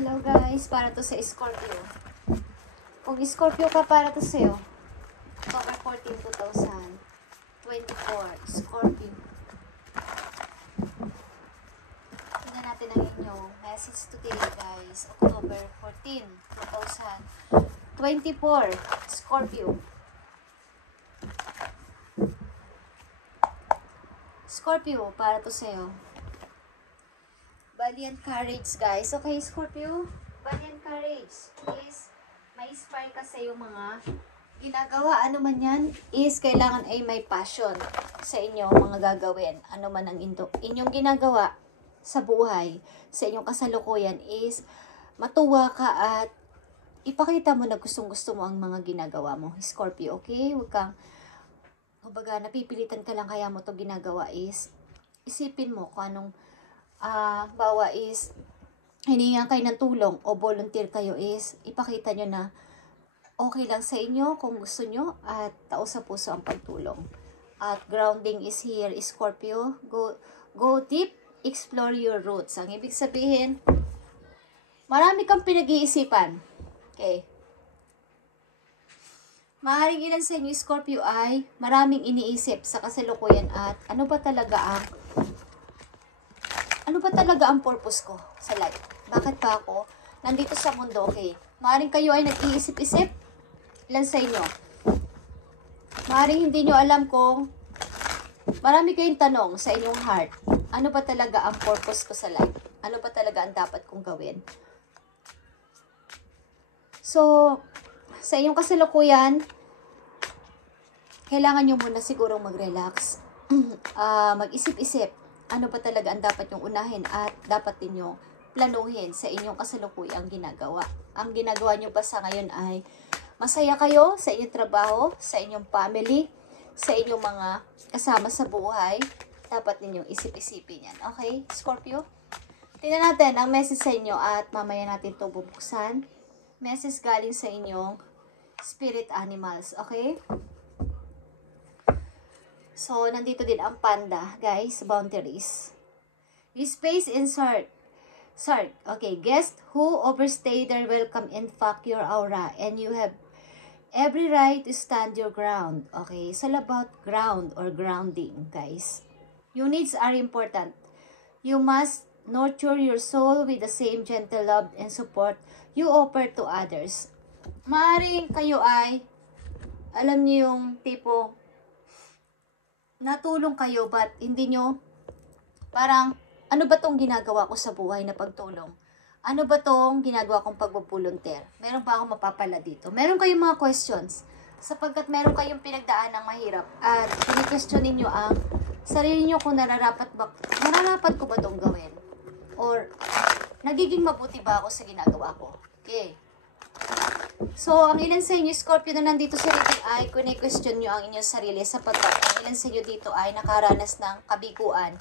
Hello guys, para to sa Scorpio. Kung Scorpio ka, para to sa'yo. October 14, 2024. Scorpio. Tingnan natin ang inyong message today guys. October 14, 2024. Scorpio. Scorpio, para to sa'yo. Valiant courage, guys. Okay, Scorpio? Valiant courage is ma-inspire ka sa iyong mga ginagawa. Ano man yan is kailangan ay may passion sa inyong mga gagawin. Ano man ang inyong ginagawa sa buhay, sa inyong kasalukuyan is matuwa ka at ipakita mo na gustong-gusto mo ang mga ginagawa mo. Scorpio, okay? Huwag kang, kumbaga, napipilitan ka lang kaya mo to ginagawa is isipin mo kung anong bawa is hiningan kayo ng tulong o volunteer kayo is ipakita nyo na okay lang sa inyo kung gusto nyo at tao sa puso ang pagtulong. At grounding is here, Scorpio. Go deep, explore your roots. Ang ibig sabihin, marami kang pinag-iisipan. Okay. Maaaring ilan sa inyo, Scorpio, ay maraming iniisip sa kasalukuyan at ano ba talaga ang purpose ko sa life? Bakit ba ako nandito sa mundo? Okay. Maaaring kayo ay nag-iisip-isip. Ilan sa inyo? Maaaring hindi nyo alam kung marami kayong tanong sa inyong heart. Ano ba talaga ang purpose ko sa life? Ano ba talaga ang dapat kong gawin? So, sa inyong kasalukuyan, kailangan nyo muna sigurong mag-relax. Mag-isip-isip. Ano ba talaga ang dapat yung unahin at dapat ninyong planuhin sa inyong kasalukuyang ginagawa. Ang ginagawa nyo ba sa ngayon ay masaya kayo sa inyong trabaho, sa inyong family, sa inyong mga kasama sa buhay. Dapat ninyong isip-isipin yan. Okay, Scorpio? Tingnan natin ang message sa inyo at mamaya natin ito bubuksan. Message galing sa inyong spirit animals. Okay? So, nandito din ang panda, guys, boundaries. You space insert. Okay, guests who overstay their welcome and fuck your aura and you have every right to stand your ground. Okay, it's all about ground or grounding, guys. Your needs are important. You must nurture your soul with the same gentle love and support you offer to others. Maaring kayo ay, alam niyo yung tipo, natulong kayo but hindi nyo parang ano ba tong ginagawa ko sa buhay na pagtulong? Ano ba tong ginagawa kong pag-volunteer? Meron ba akong mapapala dito? Meron kayong mga questions sapagkat meron kayong pinagdaan ng mahirap at kini-question ninyo ang sarili nyo kung nararapat ko ba tong gawin? Or nagiging mabuti ba ako sa ginagawa ko? Okay. So, ang ilan sa inyo, Scorpio, na nandito sa reading ay kune-question nyo ang inyong sarili sapagkat ang ilan sa inyo dito ay nakaranas ng kabiguan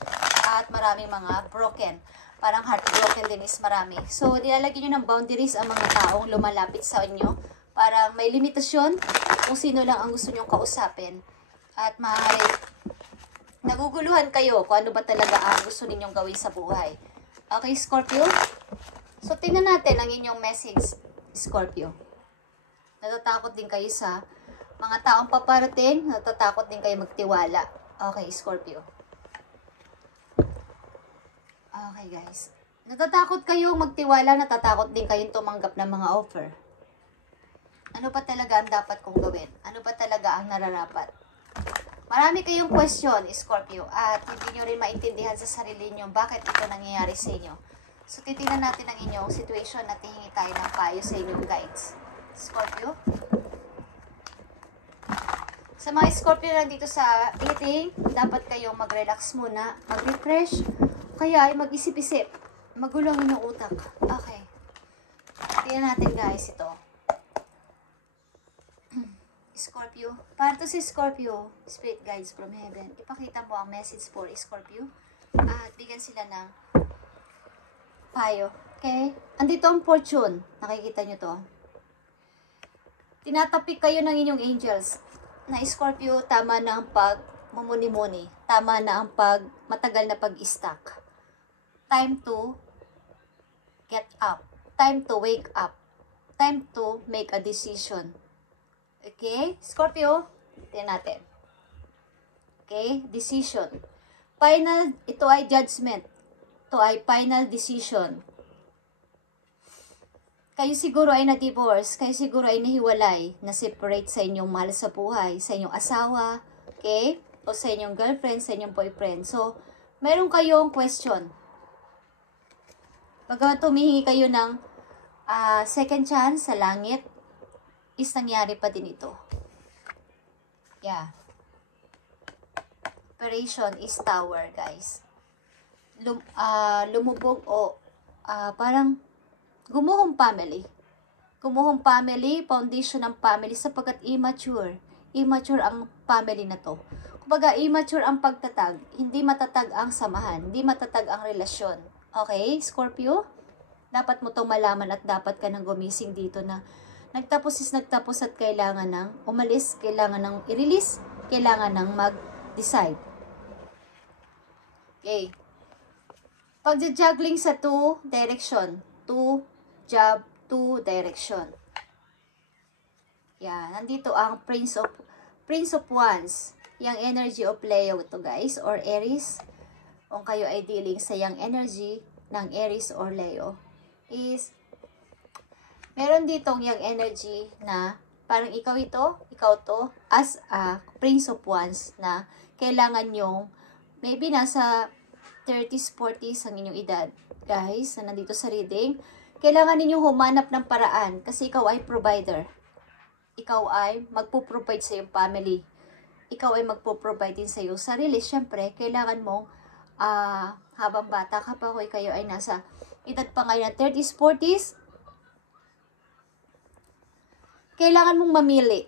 at maraming mga broken. Parang heartbroken din is marami. So, nilalagyan nyo ng boundaries ang mga taong lumalapit sa inyo. Parang may limitasyon kung sino lang ang gusto nyong kausapin. At maaaring naguguluhan kayo kung ano ba talaga ang gusto ninyong gawin sa buhay. Okay, Scorpio? So, tingnan natin ang inyong message, Scorpio. Natatakot din kayo sa mga taong paparating. Natatakot din kayo magtiwala. Okay, Scorpio. Okay, guys. Natatakot kayong magtiwala. Natatakot din kayong tumanggap ng mga offer. Ano pa talaga ang dapat kong gawin? Ano pa talaga ang nararapat? Marami kayong question, Scorpio. At hindi nyo rin maintindihan sa sarili nyo bakit ito nangyayari sa inyo. So, titingnan natin ang inyong situation at hihingi tayo ng payo sa inyong guides. Scorpio. Sa mga Scorpio lang dito sa reading, dapat kayong mag-relax muna, mag-refresh, kaya ay mag-isip-isip. Magulo ang inyong utak. Okay. Tingnan natin guys ito. Scorpio. Para to si Scorpio, Spirit Guides from Heaven. Ipakita mo ang message for Scorpio at bigyan sila ng payo. Okay? Andito ang fortune. Nakikita nyo to. Tinatapik kayo ng inyong angels na Scorpio, tama na ang pag-mumuni-muni. Tama na ang matagal na pag-stack. Time to get up. time to wake up. Time to make a decision. Okay? Scorpio, tingnan natin. Okay? Decision. Final, ito ay judgment. Ito ay final decision. Kayo siguro ay na-divorce, kayo siguro ay nahiwalay, na-separate sa inyong mahal sa buhay, sa inyong asawa, okay? O sa inyong girlfriend, sa inyong boyfriend. So, meron kayong question. Pagka tumihingi kayo ng second chance sa langit, is nangyari pa din ito. Yeah. Operation is tower, guys. Lumubog o parang gumuhong family. Gumuhong family, foundation ng family sapagkat immature. Immature ang family na to. Kumbaga, immature ang pagtatag. Hindi matatag ang samahan. Hindi matatag ang relasyon. Okay, Scorpio? Dapat mo itong malaman at dapat ka nang gumising dito na nagtapos at kailangan ng umalis, kailangan ng i-release, kailangan ng mag-decide. Okay. Pag-juggling sa 2 direction. 2 job, 2 direction. Yan. Nandito ang Prince of Wands. Yang energy of Leo ito, guys. Or Aries. Kung kayo ay dealing sa yang energy ng Aries or Leo. Is, meron ditong yang energy na parang ikaw to, as a Prince of Wands na kailangan nyong maybe nasa 30s, 40s ang inyong edad, guys, na nandito sa reading. Kailangan ninyong humanap ng paraan kasi ikaw ay provider. Ikaw ay magpo-provide sa iyong family. Ikaw ay magpo-provide din sa iyong sarili. Siyempre, kailangan mong habang bata ka pa, kayo ay nasa edad pa ngayon na 30s, 40s, kailangan mong mamili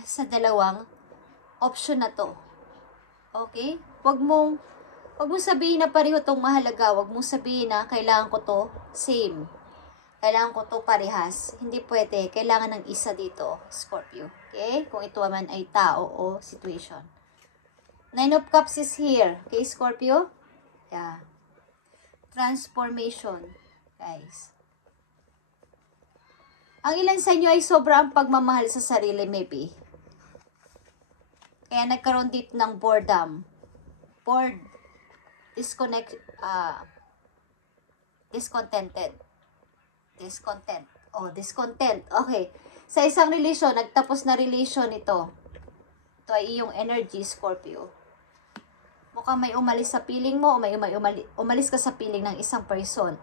sa dalawang option na to. Okay? Wag mong sabihin na pareho itong mahalaga. Wag mong sabihin na kailangan ko to same. Kailangan ko to parehas. Hindi pwede. Kailangan ng isa dito, Scorpio. Okay? Kung ito man ay tao o situation. 9 of Cups is here. Okay, Scorpio? Yeah. Transformation, guys. Ang ilan sa inyo ay sobrang pagmamahal sa sarili, maybe. Kaya nagkaroon dito ng boredom. Bored. Discontented. Discontent. Okay. Sa isang relasyon, nagtapos na relasyon ito. Ito ay iyong energy, Scorpio. Mukhang may umalis sa piling mo o may umalis ka sa piling ng isang person.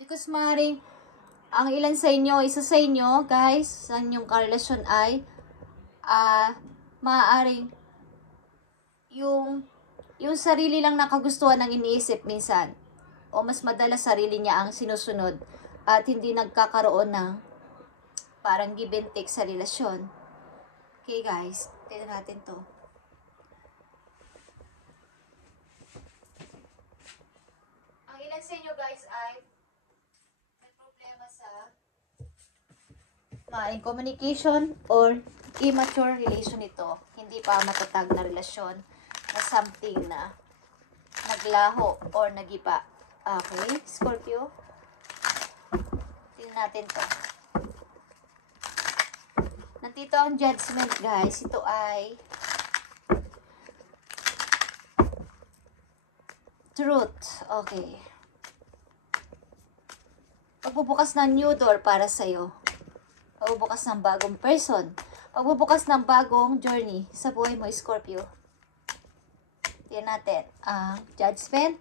Because maaaring ang ilan sa inyo, isa sa inyo, guys, sa inyong karelasyon ay maaaring yung sarili lang nakagustuhan ng iniisip minsan. O mas madalas sarili niya ang sinusunod at hindi nagkakaroon ng parang give and take sa relasyon. Okay, guys, tignan natin to. Ang ilan sa inyo, guys, ay maaaring communication or immature relation ito. Hindi pa matatag na relasyon na something na naglaho or nagiba. Okay, Scorpio? Tingnan natin to. Nandito ang judgment, guys. Ito ay truth. Okay. Pagbubukas ng new door para sa'yo. Pagbubukas ng bagong person. Pagbubukas ng bagong journey sa buhay mo, Scorpio. Tignan natin ang judgment,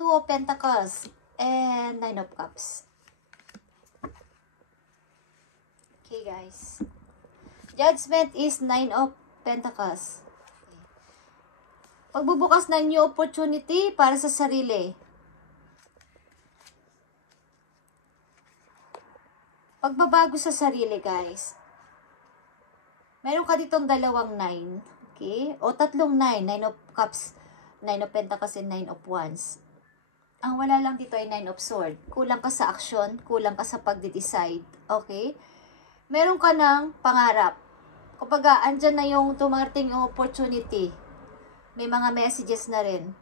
2 of Pentacles, and 9 of Cups. Okay, guys. Judgment is 9 of Pentacles. Okay. Pagbubukas ng new opportunity para sa sarili. Pagbabago sa sarili, guys. Meron ka ditong dalawang 9. Okay? O tatlong 9. 9 of Cups, 9 of Pentacles, and 9 of Wands. Ang wala lang dito ay 9 of Swords. Kulang ka sa action, kulang ka sa pagde-decide. Okay? Meron ka ng pangarap. Kumbaga, andyan na yung tumarting yung opportunity. May mga messages na rin.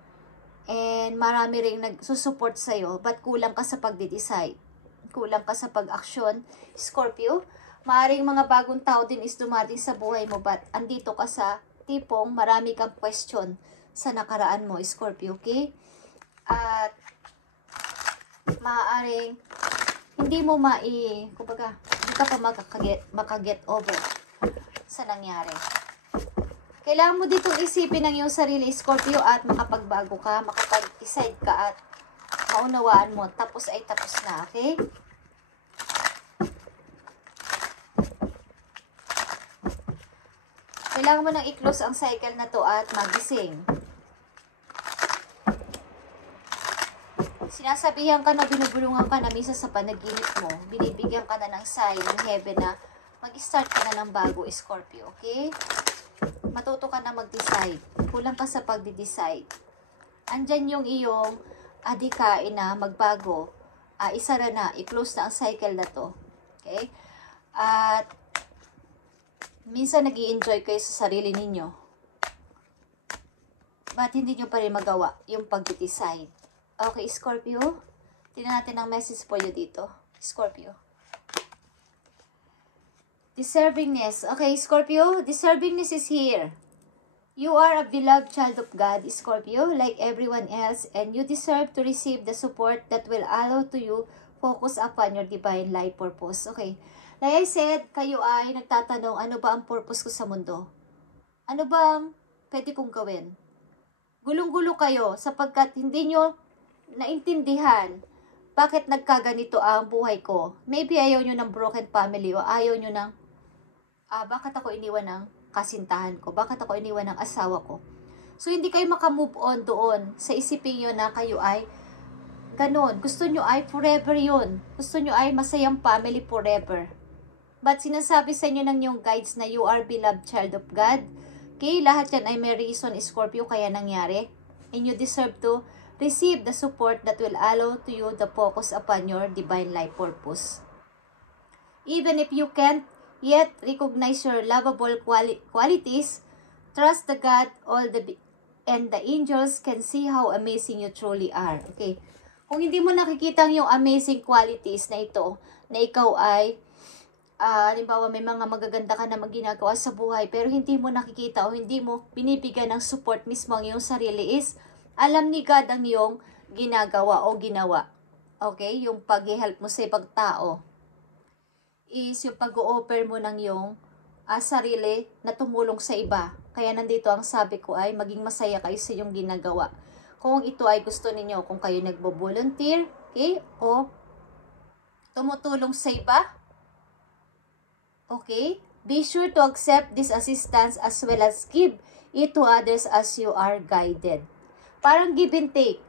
And marami ring nagsusupport sa'yo, but kulang ka sa pagde-decide. Kulang ka sa pag-aksyon, Scorpio. Maaring mga bagong tao din is dumating sa buhay mo, but andito ka sa tipong marami kang question sa nakaraan mo, Scorpio, okay? At maaaring hindi mo kumbaga, hindi ka pa makaget over sa nangyari. Kailangan mo ditong isipin ang iyong sarili, Scorpio, at makapagbago ka, makapag-decide ka, at maunawaan mo, tapos ay tapos na, okay? Kailangan mo nang i-close ang cycle na to at magising. Sinasabihan ka na, binubulungan ka na misa sa panaginip mo. Binibigyan ka na ng sign ng heaven na mag-start ka na ng bago, Scorpio, okay? Matuto ka na mag-decide. Kulang ka sa pagde-decide. Andyan yung iyong adikain na magbago. Isara na, i-close na ang cycle na to. Okay? At minsan nag-i-enjoy kayo sa sarili ninyo. But hindi nyo pa rin magawa yung pag-decide. Okay, Scorpio? Tingnan natin ang message po nyo dito. Scorpio. Deservingness. Okay, Scorpio, deservingness is here. You are a beloved child of God, Scorpio, like everyone else, and you deserve to receive the support that will allow to you focus upon your divine life purpose. Okay, like I said, kayo ay nagtatanong, ano ba ang purpose ko sa mundo? Ano bang pwede kong gawin? Gulong-gulo kayo sapagkat hindi nyo naintindihan bakit nagkaganito ang buhay ko. Maybe ayaw nyo ng broken family o ayaw nyo ng bakit ako iniwan ng kasintahan ko? Bakit ako iniwan ng asawa ko? So, hindi kayo makamove on doon sa isipin nyo na kayo ay ganon. Gusto nyo ay forever yun. Gusto nyo ay masayang family forever. But sinasabi sa inyo ng yung guides na you are beloved child of God. Okay, lahat yan ay may reason, Scorpio, kaya nangyari. And you deserve to receive the support that will allow to you the focus upon your divine life purpose. Even if you can't yet recognize your lovable qualities, trust the God and the angels can see how amazing you truly are. Okay. Kung hindi mo nakikita yung amazing qualities na ito, na ikaw ay, halimbawa may mga magaganda ka na ginagawa sa buhay, pero hindi mo nakikita o hindi mo binibigyan ng support mismo ang iyong sarili, is alam ni God ang iyong ginagawa o ginawa. Okay? Yung pag-help mo sa ibang tao is yung pag-o-offer mo ng iyong sarili na tumulong sa iba. Kaya nandito ang sabi ko ay maging masaya kayo sa iyong ginagawa. Kung ito ay gusto ninyo, kung kayo nagbo-volunteer, okay, o tumutulong sa iba, okay, be sure to accept this assistance as well as give it to others as you are guided. Parang give and take.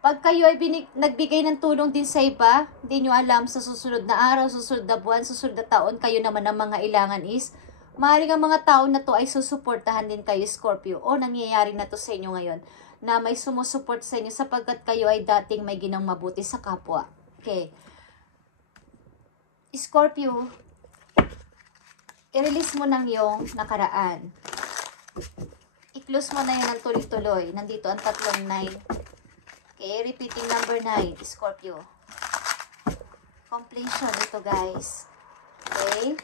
Pag kayo ay nagbigay ng tulong din sa iba, hindi nyo alam sa susunod na araw, susunod na buwan, susunod na taon, kayo naman ang mga ilangan is, maaaring ang mga tao na to ay susuportahan din kayo, Scorpio, o nangyayari na to sa inyo ngayon, na may sumusuport sa inyo sapagkat kayo ay dating may ginang mabuti sa kapwa. Okay. Scorpio, i-release mo ng iyong nakaraan. I-close mo na yun ng tuloy-tuloy. Nandito ang tatlong 9. Okay, repeating number 9, Scorpio. Completion ito, guys. Okay?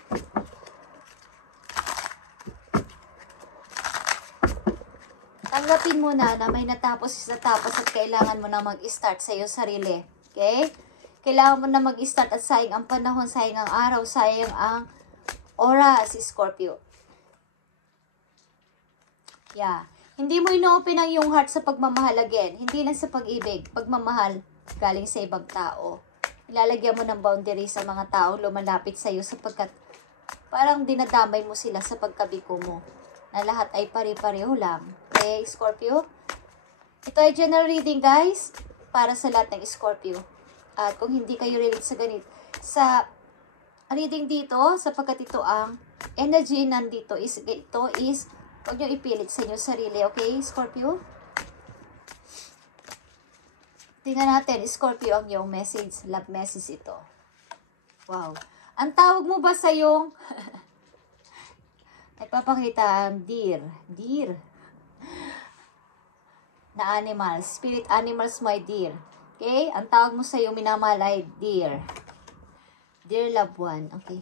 Tanggapin mo na may natapos at kailangan mo na mag-start sa iyo sarili. Okay? Kailangan mo na mag-start at sayang ang panahon, sayang ang araw, sayang ang oras, Scorpio. Yeah. Hindi mo ino-open ang iyong heart sa pagmamahal again. Hindi lang sa pag-ibig. Pagmamahal galing sa ibang tao. Ilalagyan mo ng boundary sa mga tao lumalapit sa iyo sapagkat parang dinadamay mo sila sa pagkabiko mo. Na lahat ay pare-pareho lang. Okay, Scorpio? Ito ay general reading, guys. Para sa lahat ng Scorpio. At kung hindi kayo relate sa reading dito, sapagkat ito ang energy nandito is, huwag nyo ipilit sa inyo sarili, okay, Scorpio? Tingnan natin, Scorpio, ang iyong message, love message ito. Wow. Ang tawag mo ba sa iyong, nagpapakita ang dear. na animals. Spirit animals, my dear. Okay? Ang tawag mo sa iyo, minamahal ay dear. Dear loved one. Okay.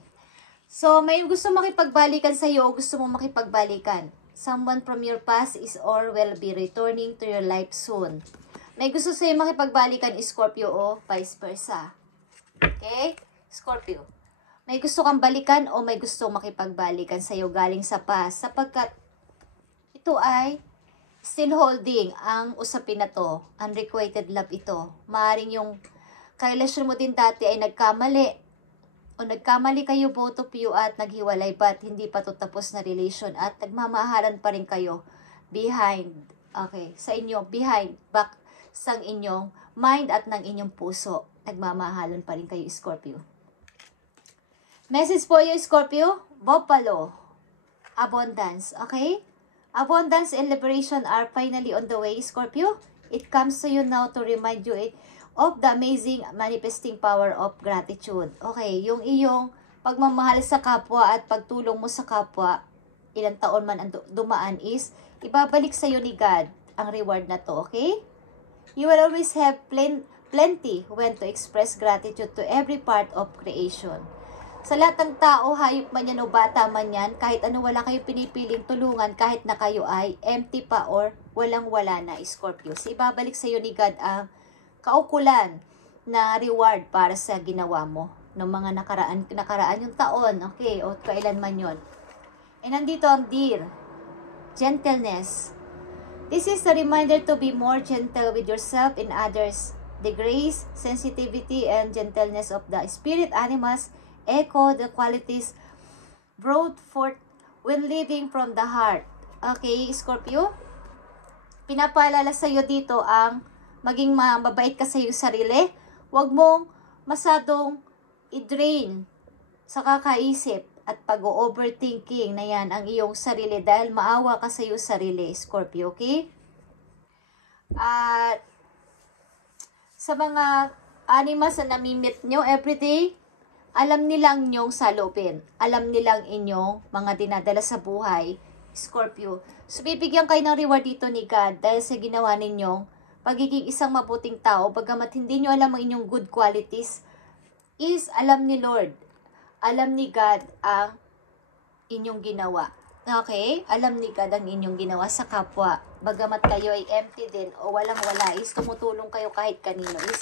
So, may gusto makipagbalikan sa iyo o gusto mo makipagbalikan. Someone from your past is or will be returning to your life soon. May gusto sa iyo makipagbalikan, Scorpio, o vice versa. Okay? Scorpio. May gusto kang balikan o may gusto makipagbalikan sa iyo galing sa past. Sapagkat ito ay still holding ang usapin na to. Unrequited love ito. Maaring yung karelasyon mo din dati ay nagkamali. O nagkamali kayo, both of you, at naghiwalay pa at hindi pa to tapos na relation at nagmamahalan pa rin kayo behind, okay, sa inyo, behind, back sa inyong mind at ng inyong puso. Nagmamahalan pa rin kayo, Scorpio. Message po yung Scorpio, Buffalo, abundance, okay? Abundance and liberation are finally on the way, Scorpio. It comes to you now to remind you of the amazing manifesting power of gratitude. Okay, yung iyong pagmamahal sa kapwa at pagtulong mo sa kapwa, ilang taon man ang dumaan is, ibabalik sa iyo ni God ang reward na to, okay? You will always have plenty when to express gratitude to every part of creation. Sa lahat ng tao, hayop man yan o bata man yan, kahit ano wala kayo pinipiling tulungan, kahit na kayo ay empty pa or walang-wala na, Scorpio. So, ibabalik sa iyo ni God ang kaukulan na reward para sa ginawa mo ng mga nakaraan yung taon, okay, o kailan man yon. And nandito ang dear, gentleness. This is a reminder to be more gentle with yourself and others. The grace, sensitivity, and gentleness of the spirit animals echo the qualities brought forth when living from the heart. Okay, Scorpio? Pinapaalala sa iyo dito ang maging mabait ka sa iyong sarili. Huwag mong masadong i-drain sa kakaisip at pag-overthinking na yan ang iyong sarili dahil maawa ka sa iyong sarili, Scorpio, okay? At sa mga animals na nami-meet nyo everyday, alam nilang inyong salupin. Alam nilang inyong mga dinadala sa buhay, Scorpio. So, bibigyan kayo ng reward dito ni God dahil sa ginawa ninyong pagiging isang mabuting tao, bagamat hindi nyo alam ang inyong good qualities, is alam ni Lord, alam ni God ang inyong ginawa. Okay? Alam ni God ang inyong ginawa sa kapwa. Bagamat kayo ay empty din o walang-wala, is tumutulong kayo kahit kanino. Is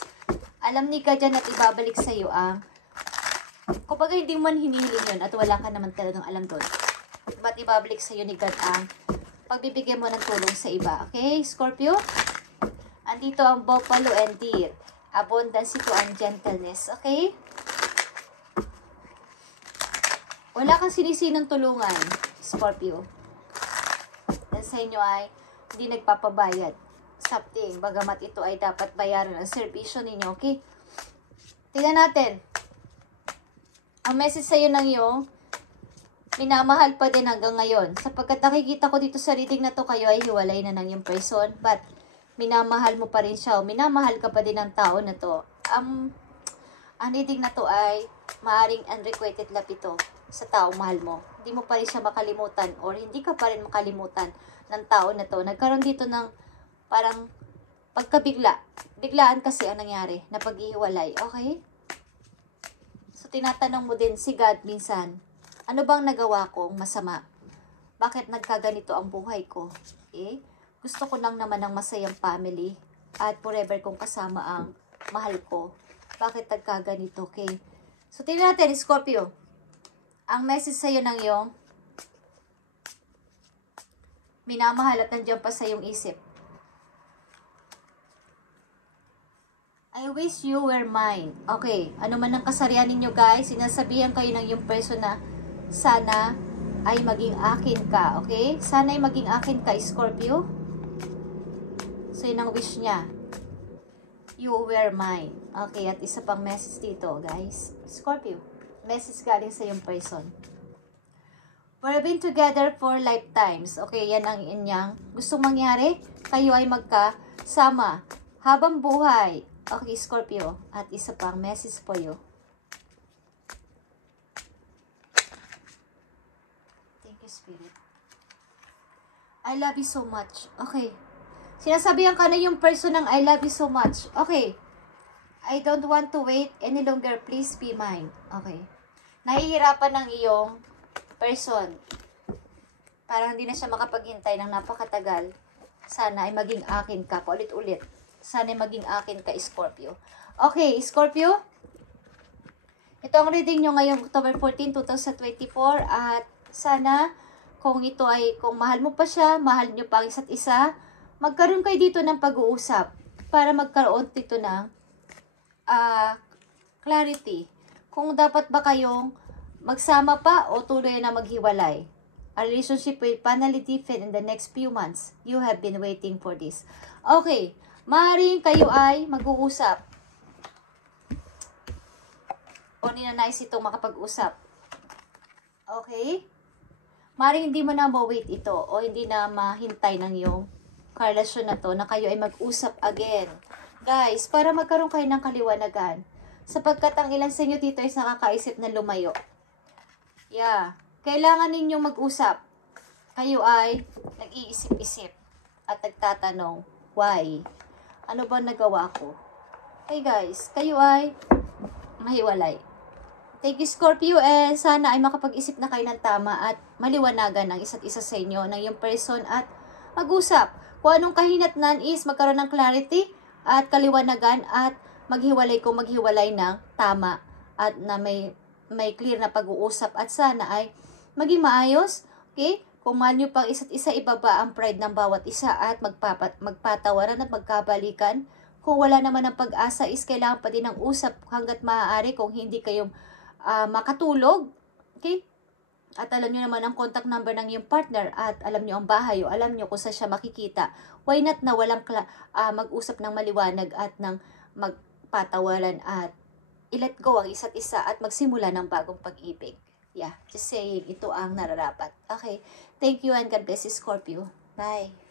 alam ni God yan at ibabalik sa iyo ang, kumbaga hindi man hinihiling yun at wala ka naman talagang alam doon. But ibabalik sa iyo ni God ang pagbibigay mo ng tulong sa iba. Okay, Scorpio? Andito ang buffalo and deer. Abundance ito ang gentleness. Okay? Wala kang sinisinong tulungan, Scorpio. Dahil sa inyo ay hindi nagpapabayad. Something. Bagamat ito ay dapat bayaran ang serbisyo ninyo. Okay? Tingnan natin. Ang message sa iyo ng iyong minamahal pa din hanggang ngayon. Sapagkat nakikita ko dito sa reading na to, kayo ay hiwalay na ng iyong person. But minamahal mo pa rin siya o minamahal ka pa din ng tao na to. Ang reading na to ay maaring unrequited love ito sa taong mahal mo. Hindi mo pa rin siya makalimutan or hindi ka pa rin makalimutan ng tao na to. Nagkaroon dito ng parang pagkabigla. Biglaan kasi ang nangyari na paghihiwalay. Okay? So, tinatanong mo din si God minsan, ano bang nagawa kong masama? Bakit nagkaganito ang buhay ko? Okay? Gusto ko lang naman ng masayang family at forever kong kasama ang mahal ko. Bakit nagkaganito? Okay? So, tingnan natin, Scorpio. Ang message sa'yo ng iyong minamahal at nandiyan pa sa iyong isip. I wish you were mine. Okay. Ano man ang kasarian ninyo, guys, sinasabihan kayo ng iyong person na sana ay maging akin ka. Okay? Sana ay maging akin ka, Scorpio. So, yun ang wish niya. You were mine. Okay, at isa pang message dito, guys. Scorpio, message galing sa yung person. We've been together for lifetimes. Okay, yan ang inyang gustong mangyari. Kayo ay magkasama habang buhay. Okay, Scorpio. At isa pang message for you. Thank you, Spirit. I love you so much. Okay. Sinasabihan ka na yung person ng I love you so much. Okay. I don't want to wait any longer. Please be mine. Okay. Nahihirapan ng iyong person. Parang hindi na siya makapaghintay ng napakatagal. Sana ay maging akin ka. Paulit-ulit. Sana ay maging akin ka, Scorpio. Okay, Scorpio. Ito ang reading nyo ngayong October 14, 2024. At sana, kung ito ay, kung mahal mo pa siya, mahal nyo pa ang isa't isa, magkaroon kayo dito ng pag-uusap para magkaroon dito ng clarity. Kung dapat ba kayong magsama pa o tuloy na maghiwalay. A relationship will finally deepen in the next few months. You have been waiting for this. Okay, maaaring kayo ay mag-uusap. O ninanais itong makapag-usap. Okay? Maaaring hindi mo na ma-wait ito o hindi na mahintay ng iyong karelasyon na to na kayo ay mag-usap again. Guys, para magkaroon kayo ng kaliwanagan. Sapagkat ang ilan sa inyo dito ay nakakaisip na lumayo. Yeah. Kailangan ninyong mag-usap. Kayo ay nag-iisip-isip at nagtatanong, why? Ano ba nagawa ko? Okay guys, kayo ay mahiwalay. Thank you Scorpio, sana ay makapag-isip na kayo ng tama at maliwanagan ang isa't isa sa inyo ng iyong person at mag-usap. Kung anong kahinatnan is magkaroon ng clarity at kaliwanagan at maghiwalay kung maghiwalay ng tama at na may clear na pag-uusap at sana ay maging maayos, okay? Kung mahal nyo pang isa't isa, ibaba ang pride ng bawat isa at magpatawaran at magkabalikan. Kung wala naman ang pag-asa is kailangan pa din ng usap hanggat maaari kung hindi kayo makatulog, okay? At alam nyo naman ang contact number ng iyong partner at alam nyo ang bahay o alam nyo kung saan siya makikita. Why not na walang mag-usap ng maliwanag at ng magpatawaran at i-let go ang isa't isa at magsimula ng bagong pag-ibig. Yeah, just saying, ito ang nararapat. Okay, thank you and God bless you, Scorpio. Bye.